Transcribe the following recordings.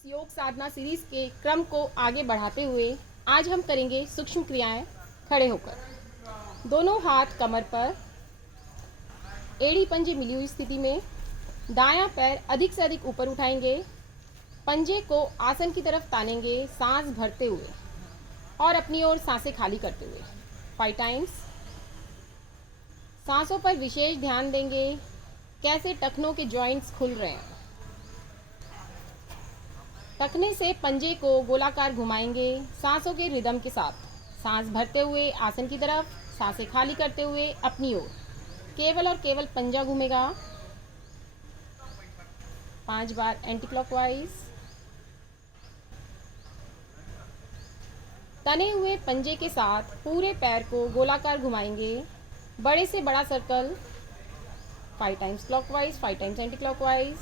इस योग साधना सीरीज के क्रम को आगे बढ़ाते हुए आज हम करेंगे सूक्ष्म क्रियाएं। खड़े होकर दोनों हाथ कमर पर, एड़ी पंजे मिली हुई स्थिति में, दायां पैर अधिक से अधिक ऊपर उठाएंगे, पंजे को आसन की तरफ तानेंगे सांस भरते हुए और अपनी ओर सांसें खाली करते हुए 5 टाइम्स। सांसों पर विशेष ध्यान देंगे, कैसे टखनों के जॉइंट्स खुल रहे हैं। टखने से पंजे को गोलाकार घुमाएंगे सांसों के रिदम के साथ, सांस भरते हुए आसन की तरफ, सांसें खाली करते हुए अपनी ओर। केवल और केवल पंजा घूमेगा 5 बार एंटी क्लॉकवाइज। तने हुए पंजे के साथ पूरे पैर को गोलाकार घुमाएंगे, बड़े से बड़ा circle 5 times clockwise, 5 times anti clockwise.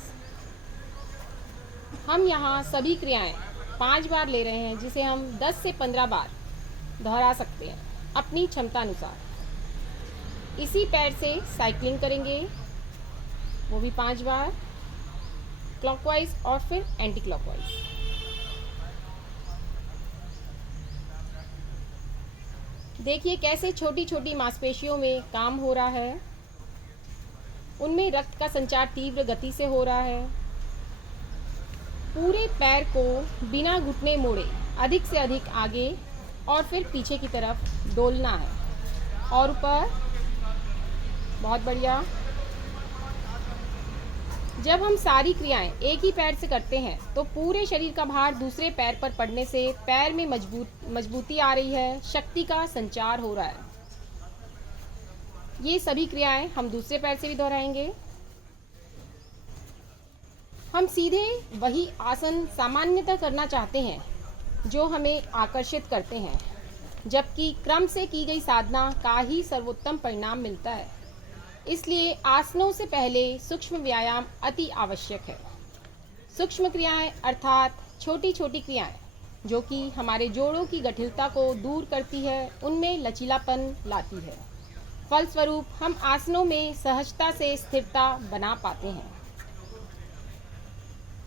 हम यहाँ सभी क्रियाएं 5 बार ले रहे हैं, जिसे हम 10 से 15 बार दोहरा सकते हैं अपनी क्षमता अनुसार। इसी पैर से साइकिलिंग करेंगे, वो भी 5 बार क्लॉकवाइज और फिर एंटी क्लॉकवाइज। देखिए कैसे छोटी छोटी मांसपेशियों में काम हो रहा है, उनमें रक्त का संचार तीव्र गति से हो रहा है। पूरे पैर को बिना घुटने मोड़े अधिक से अधिक आगे और फिर पीछे की तरफ डोलना है और ऊपर। बहुत बढ़िया। जब हम सारी क्रियाएं एक ही पैर से करते हैं तो पूरे शरीर का भार दूसरे पैर पर पड़ने से पैर में मजबूती आ रही है, शक्ति का संचार हो रहा है। ये सभी क्रियाएं हम दूसरे पैर से भी दोहराएंगे। हम सीधे वही आसन सामान्यतः करना चाहते हैं जो हमें आकर्षित करते हैं, जबकि क्रम से की गई साधना का ही सर्वोत्तम परिणाम मिलता है। इसलिए आसनों से पहले सूक्ष्म व्यायाम अति आवश्यक है। सूक्ष्म क्रियाएं अर्थात छोटी छोटी क्रियाएं जो कि हमारे जोड़ों की गठिलता को दूर करती है, उनमें लचीलापन लाती है। फलस्वरूप हम आसनों में सहजता से स्थिरता बना पाते हैं।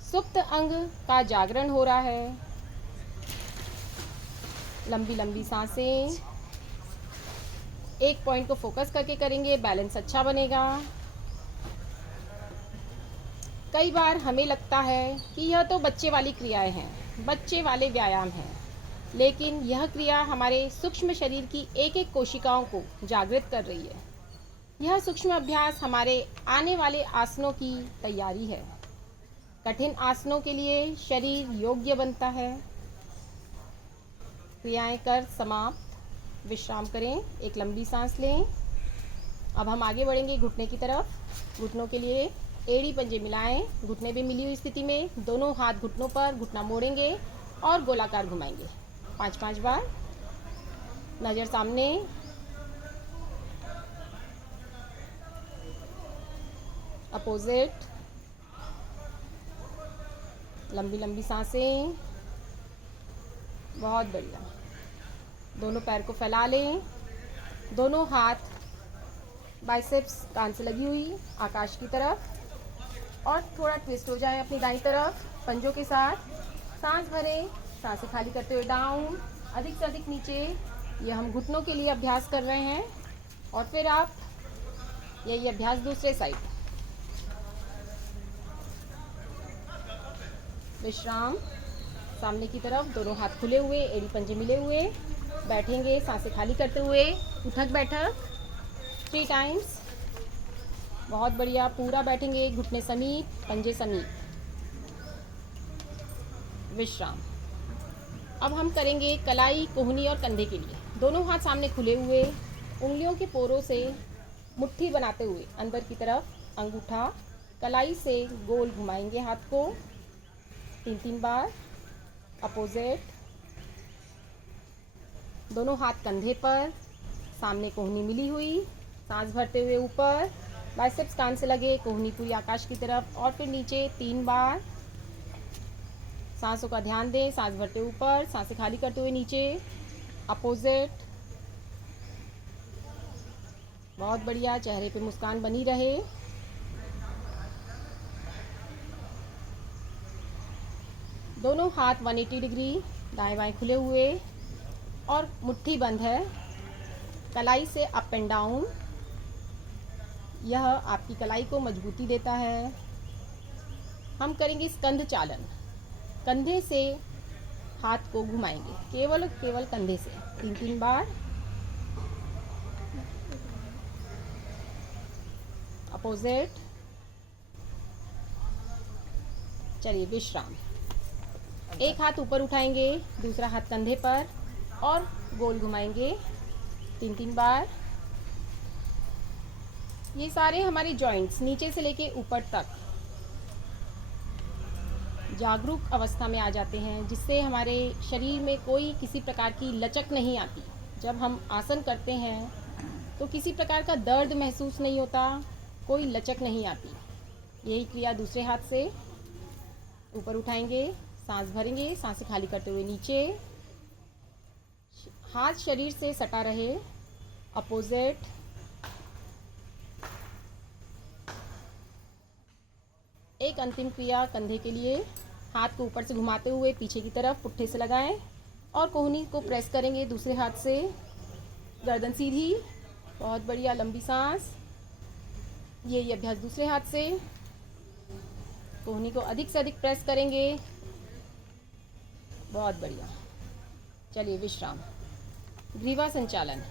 सुप्त अंग का जागरण हो रहा है। लंबी लंबी सांसें, एक पॉइंट को फोकस करके करेंगे, बैलेंस अच्छा बनेगा। कई बार हमें लगता है कि यह तो बच्चे वाली क्रियाएं हैं, बच्चे वाले व्यायाम हैं, लेकिन यह क्रिया हमारे सूक्ष्म शरीर की एक एक कोशिकाओं को जागृत कर रही है। यह सूक्ष्म अभ्यास हमारे आने वाले आसनों की तैयारी है। कठिन आसनों के लिए शरीर योग्य बनता है। क्रियाएं कर समाप्त, विश्राम करें, एक लंबी सांस लें। अब हम आगे बढ़ेंगे घुटने की तरफ। घुटनों के लिए एड़ी पंजे मिलाएं, घुटने भी मिली हुई स्थिति में, दोनों हाथ घुटनों पर, घुटना मोड़ेंगे और गोलाकार घुमाएंगे 5-5 बार। नज़र सामने। अपोजिट। लंबी लंबी सांसें। बहुत बढ़िया। दोनों पैर को फैला लें, दोनों हाथ बाइसेप्स कान से लगी हुई आकाश की तरफ, और थोड़ा ट्विस्ट हो जाए अपनी दाईं तरफ पंजों के साथ। सांस भरें, सांसें खाली करते हुए डाउन, अधिक से अधिक नीचे। यह हम घुटनों के लिए अभ्यास कर रहे हैं, और फिर आप यही अभ्यास दूसरे साइड। विश्राम। सामने की तरफ, दोनों हाथ खुले हुए, एड़ी पंजे मिले हुए, बैठेंगे सांसें खाली करते हुए, उठक बैठक 3 टाइम्स। बहुत बढ़िया। पूरा बैठेंगे, घुटने समीप, पंजे समीप। विश्राम। अब हम करेंगे कलाई, कोहनी और कंधे के लिए। दोनों हाथ सामने खुले हुए, उंगलियों के पोरों से मुट्ठी बनाते हुए अंदर की तरफ, अंगूठा कलाई से गोल घुमाएंगे हाथ को 3-3 बार। अपोजिट। दोनों हाथ कंधे पर, सामने कोहनी मिली हुई, सांस भरते हुए ऊपर, बाइसेप्स कान से लगे, कोहनी पूरी आकाश की तरफ, और फिर नीचे 3 बार। सांसों का ध्यान दें, सांस भरते ऊपर, सांसें खाली करते हुए नीचे। अपोजिट। बहुत बढ़िया। चेहरे पे मुस्कान बनी रहे। दोनों हाथ 180 डिग्री दाएं बाएं खुले हुए और मुट्ठी बंद है। कलाई से अप एंड डाउन, यह आपकी कलाई को मजबूती देता है। हम करेंगे स्कंध चालन। कंधे से हाथ को घुमाएंगे, केवल कंधे से 3-3 बार। अपोजिट। चलिए विश्राम। एक हाथ ऊपर उठाएंगे, दूसरा हाथ कंधे पर और गोल घुमाएंगे 3-3 बार। ये सारे हमारे जॉइंट्स नीचे से लेके ऊपर तक जागरूक अवस्था में आ जाते हैं, जिससे हमारे शरीर में कोई किसी प्रकार की लचक नहीं आती। जब हम आसन करते हैं तो किसी प्रकार का दर्द महसूस नहीं होता, कोई लचक नहीं आती। यही क्रिया दूसरे हाथ से ऊपर उठाएंगे, सांस भरेंगे, सांसें खाली करते हुए नीचे, हाथ शरीर से सटा रहे। अपोजिट। एक अंतिम क्रिया कंधे के लिए, हाथ को ऊपर से घुमाते हुए पीछे की तरफ पुट्ठे से लगाएं और कोहनी को प्रेस करेंगे दूसरे हाथ से। गर्दन सीधी, बहुत बढ़िया, लंबी सांस। ये अभ्यास दूसरे हाथ से। कोहनी को अधिक से अधिक प्रेस करेंगे, बहुत बढ़िया। चलिए विश्राम। ग्रीवा संचालन।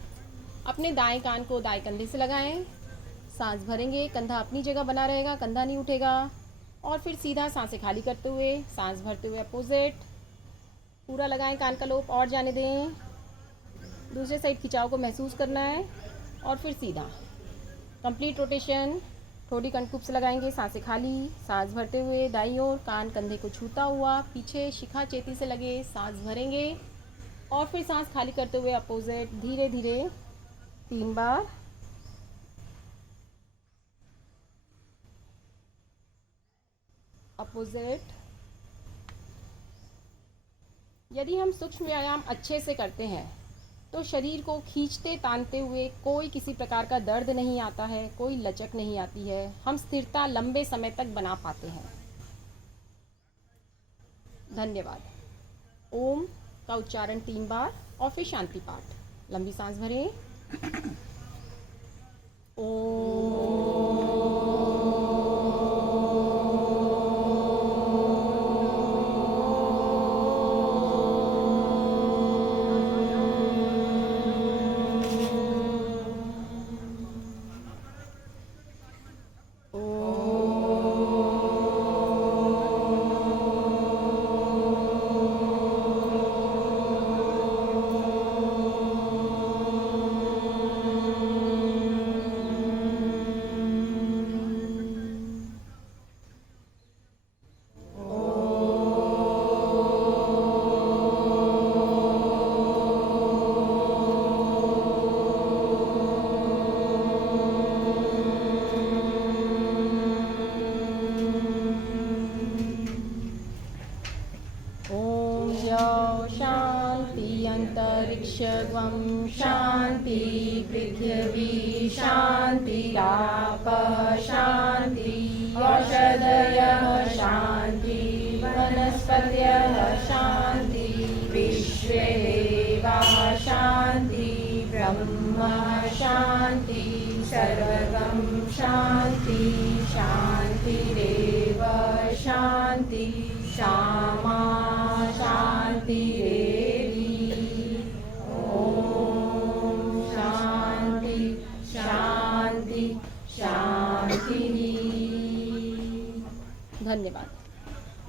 अपने दाएं कान को दाएं कंधे से लगाएं, सांस भरेंगे, कंधा अपनी जगह बना रहेगा, कंधा नहीं उठेगा। और फिर सीधा सांसें खाली करते हुए, सांस भरते हुए अपोजिट। पूरा लगाएं कान का लोब और जाने दें। दूसरे साइड खिंचाव को महसूस करना है और फिर सीधा कंप्लीट रोटेशन। थोड़ी कंठकूप से लगाएंगे, सांसें खाली, सांस भरते हुए दाईं ओर, कान कंधे को छूता हुआ, पीछे शिखा चेती से लगे, सांस भरेंगे और फिर सांस खाली करते हुए अपोजिट, धीरे धीरे 3 बार। अपोजिट। यदि हम सूक्ष्म व्यायाम अच्छे से करते हैं तो शरीर को खींचते तानते हुए कोई किसी प्रकार का दर्द नहीं आता है, कोई लचक नहीं आती है। हम स्थिरता लंबे समय तक बना पाते हैं। धन्यवाद। ओम का उच्चारण 3 बार और फिर शांति पाठ। लंबी सांस भरें। अंतरिक्षगं शांति, पृथिवी शांतिरापः शांति, औषधयः शांति, वनस्पतयः शांति, विश्वे देवाः शांति, ब्रह्म शांति, सर्वगं शांति, शांतिरेव शांति, क्षमा शांतिरेव। शांति। धन्यवाद।